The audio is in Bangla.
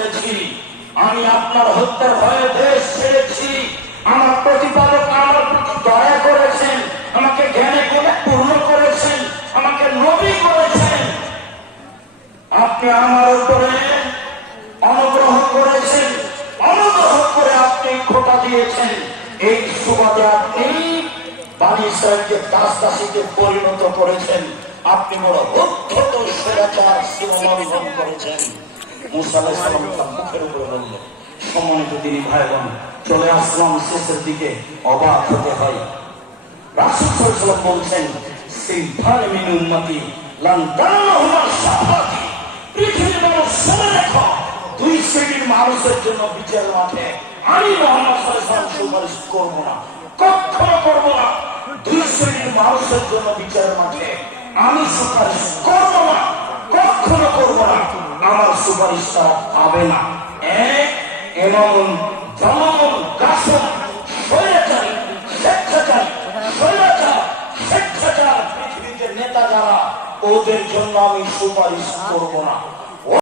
ছেড়েছি, আমি আপনার হত্যার ভয়ে দেশ ছেড়েছি। আমার প্রতিপালক আমার প্রতি দয়া করেছেন, আমাকে জ্ঞানে গুণে পূর্ণ করেছেন, আমাকে নবী করেছেন। আপনি আমার উপরে অনুগ্রহ করেছেন, অনুগ্রহ করে আপনি খোটা দিয়েছেন। এই সুবাদে আপনি বনী ইসরাইলকে দাস দাসীতে পরিণত করেছেন। আপনি বড় উদ্ধত স্বৈরাচার জীবন করেছেন। মুসা আলাইহিস সালাম তার মুখের উপরে বলল। সম্মানিত দিনী ভাই বোন, চলে আসলাম শেষের দিকে, অবাক হতে হয়। রাসূল সাল্লাল্লাহু আলাইহি ওয়াসাল্লাম বলছেন, সিনফান মিন উম্মতি লান তানাহুমা শাফাতি। পৃথিবীর মানুষ শুনে রাখো, দুই শ্রেণীর মানুষের জন্য বিচার মাঠে আমি মুহাম্মদ সাল্লাল্লাহু আলাইহি ওয়াসাল্লাম সুপারিশ করব না, কখনো করব না। দুই শ্রেণীর মানুষের জন্য বিচার মাঠে আমি সুপারিশ করব না, কখনো করব না। আমার সুপারিশ তারা পাবে না। এক, এমামুন জামামুন কাসম, স্বৈরাচারী, স্বেচ্ছাচারী, স্বৈরাচার, স্বেচ্ছাচার পৃথিবীতে নেতা যারা, ওদের জন্য আমি সুপারিশ করব না।